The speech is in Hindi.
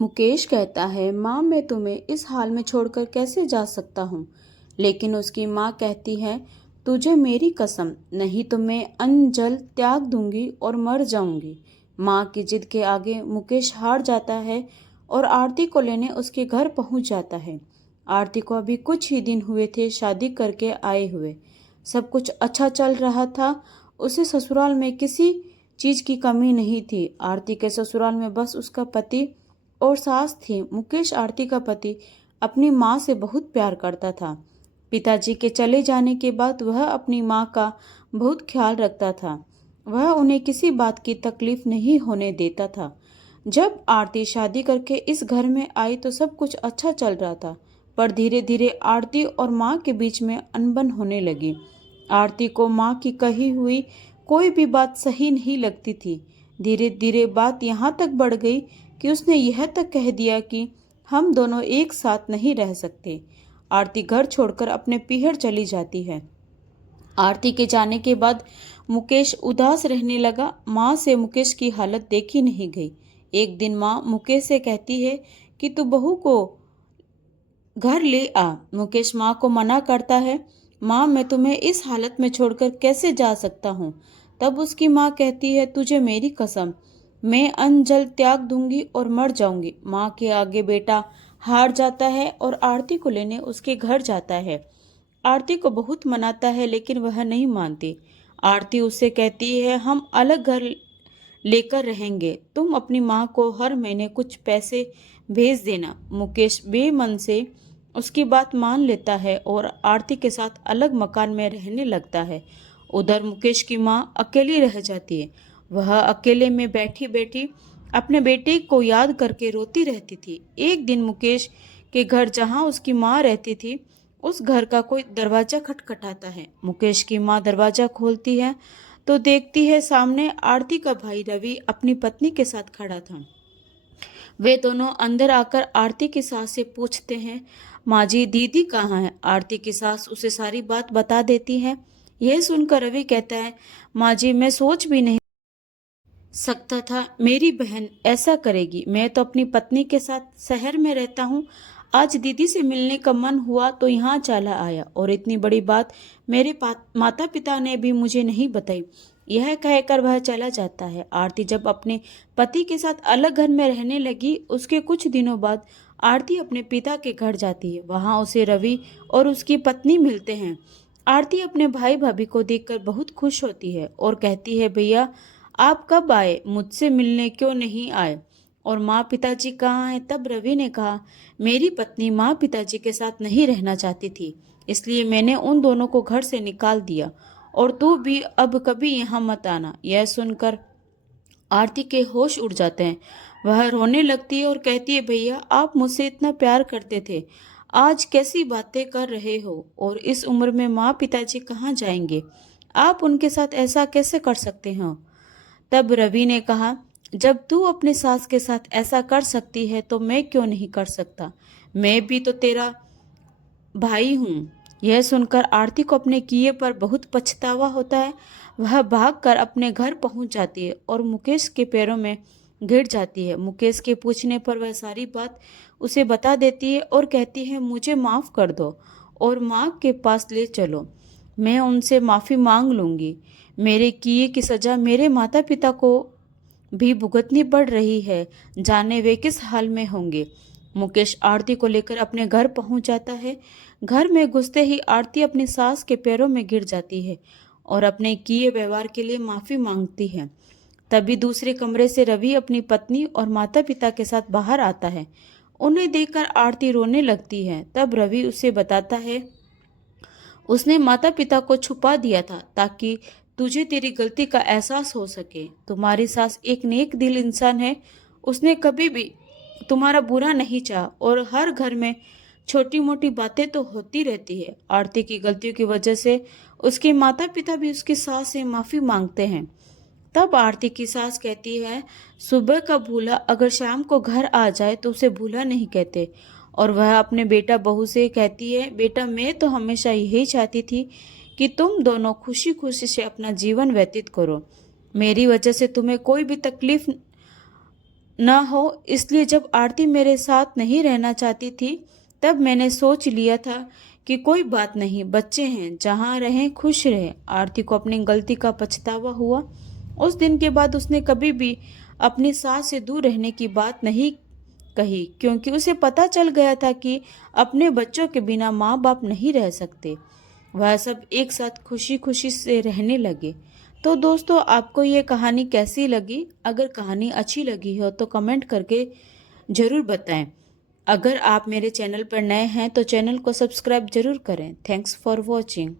मुकेश कहता है, माँ मैं तुम्हें इस हाल में छोड़कर कैसे जा सकता हूँ। लेकिन उसकी माँ कहती है, तुझे मेरी कसम, नहीं तो मैं अन्न जल त्याग दूंगी और मर जाऊंगी। माँ की जिद के आगे मुकेश हार जाता है और आरती को लेने उसके घर पहुंच जाता है। आरती को अभी कुछ ही दिन हुए थे शादी करके आए हुए। सब कुछ अच्छा चल रहा था। उसे ससुराल में किसी चीज की कमी नहीं थी। आरती के ससुराल में बस उसका पति और सास थी। मुकेश आरती का पति अपनी माँ से बहुत प्यार करता था। पिताजी के चले जाने के बाद वह अपनी माँ का बहुत ख्याल रखता था। वह उन्हें किसी बात की तकलीफ नहीं होने देता था। जब आरती शादी करके इस घर में आई तो सब कुछ अच्छा चल रहा था, पर धीरे धीरे आरती और माँ के बीच में अनबन होने लगी। आरती को माँ की कही हुई कोई भी बात सही नहीं लगती थी। धीरे धीरे बात यहाँ तक बढ़ गई कि उसने यह तक कह दिया कि हम दोनों एक साथ नहीं रह सकते। आरती घर छोड़कर अपने पीहर चली जाती है। आरती के जाने के बाद मुकेश उदास रहने लगा। माँ से मुकेश की हालत देखी नहीं गई। एक दिन माँ मुकेश से कहती है कि तू बहू को घर ले आ। मुकेश माँ को मना करता है। माँ मैं तुम्हें इस हालत में छोड़कर कैसे जा सकता हूँ। तब उसकी माँ कहती है, तुझे मेरी कसम, मैं अन्न जल त्याग दूंगी और मर जाऊंगी। माँ के आगे बेटा हार जाता है और आरती को लेने उसके घर जाता है। आरती को बहुत मनाता है लेकिन वह नहीं मानती। आरती उससे कहती है, हम अलग घर लेकर रहेंगे, तुम अपनी माँ को हर महीने कुछ पैसे भेज देना। मुकेश बेमन से उसकी बात मान लेता है और आरती के साथ अलग मकान में रहने लगता है। उधर मुकेश की माँ अकेली रह जाती है। वह अकेले में बैठी बैठी अपने बेटे को याद करके रोती रहती थी। एक दिन मुकेश के घर जहाँ उसकी माँ रहती थी, उस घर का कोई दरवाजा खटखटाता है। मुकेश की माँ दरवाजा खोलती है तो देखती है सामने आरती का भाई रवि अपनी पत्नी के साथ खड़ा था। वे दोनों अंदर आकर आरती की सास से पूछते हैं, माँ जी दीदी कहाँ है। आरती की सास उसे सारी बात बता देती है। यह सुनकर रवि कहता है, माँ जी मैं सोच भी नहीं सकता था मेरी बहन ऐसा करेगी। मैं तो अपनी पत्नी के साथ शहर में रहता हूँ। आज दीदी से मिलने का मन हुआ तो यहाँ चला आया और इतनी बड़ी बात मेरे माता पिता ने भी मुझे नहीं बताई। यह कहकर वह चला जाता है। आरती जब अपने पति के साथ अलग घर में रहने लगी, उसके कुछ दिनों बाद आरती अपने पिता के घर जाती है। वहां उसे रवि और उसकी पत्नी मिलते हैं। आरती अपने भाई भाभी को देखकर बहुत खुश होती है और कहती है, भैया आप कब आए, मुझसे मिलने क्यों नहीं आए, और माँ पिताजी कहाँ हैं। तब रवि ने कहा, मेरी पत्नी माँ पिताजी के साथ नहीं रहना चाहती थी, इसलिए मैंने उन दोनों को घर से निकाल दिया, और तू भी अब कभी यहाँ मत आना। यह सुनकर आरती के होश उड़ जाते हैं। वह रोने लगती है और कहती है, भैया आप मुझसे इतना प्यार करते थे, आज कैसी बातें कर रहे हो, और इस उम्र में माँ पिताजी कहाँ जाएंगे, आप उनके साथ ऐसा कैसे कर सकते हो। तब रवि ने कहा, जब तू अपने सास के साथ ऐसा कर सकती है तो मैं क्यों नहीं कर सकता, मैं भी तो तेरा भाई हूँ। यह सुनकर आरती को अपने किए पर बहुत पछतावा होता है। वह भागकर अपने घर पहुंच जाती है और मुकेश के पैरों में गिर जाती है। मुकेश के पूछने पर वह सारी बात उसे बता देती है और कहती है, मुझे माफ़ कर दो और माँ के पास ले चलो, मैं उनसे माफ़ी मांग लूँगी। मेरे किए की सज़ा मेरे माता पिता को भी भुगतनी पड़ रही है, जाने वे किस हाल में होंगे। मुकेश आरती को लेकर अपने घर पहुंच जाता है। घर में घुसते ही आरती अपनी सास के पैरों में गिर जाती है और अपने किए व्यवहार के लिए माफी मांगती है। तभी दूसरे कमरे से रवि अपनी पत्नी और माता पिता के साथ बाहर आता है। उन्हें देखकर आरती रोने लगती है। तब रवि उसे बताता है, उसने माता पिता को छुपा दिया था ताकि तुझे तेरी गलती का एहसास हो सके। तुम्हारी सास एक नेक दिल इंसान है, उसने कभी भी तुम्हारा बुरा नहीं चाहा, और हर घर में छोटी मोटी बातें तो होती रहती है। आरती की गलतियों की वजह से उसके माता पिता भी उसकी सास से माफी मांगते हैं। तब आरती की सास कहती है, सुबह का भूला अगर शाम को घर आ जाए तो उसे भूला नहीं कहते। और वह अपने बेटा बहू से कहती है, बेटा मैं तो हमेशा यही चाहती थी कि तुम दोनों खुशी खुशी से अपना जीवन व्यतीत करो, मेरी वजह से तुम्हें कोई भी तकलीफ ना हो, इसलिए जब आरती मेरे साथ नहीं रहना चाहती थी तब मैंने सोच लिया था कि कोई बात नहीं, बच्चे हैं, जहाँ रहें खुश रहें। आरती को अपनी गलती का पछतावा हुआ। उस दिन के बाद उसने कभी भी अपनी सास से दूर रहने की बात नहीं कही, क्योंकि उसे पता चल गया था कि अपने बच्चों के बिना माँ बाप नहीं रह सकते। वह सब एक साथ खुशी खुशी से रहने लगे। तो दोस्तों, आपको ये कहानी कैसी लगी? अगर कहानी अच्छी लगी हो तो कमेंट करके ज़रूर बताएं। अगर आप मेरे चैनल पर नए हैं तो चैनल को सब्सक्राइब जरूर करें। Thanks for watching.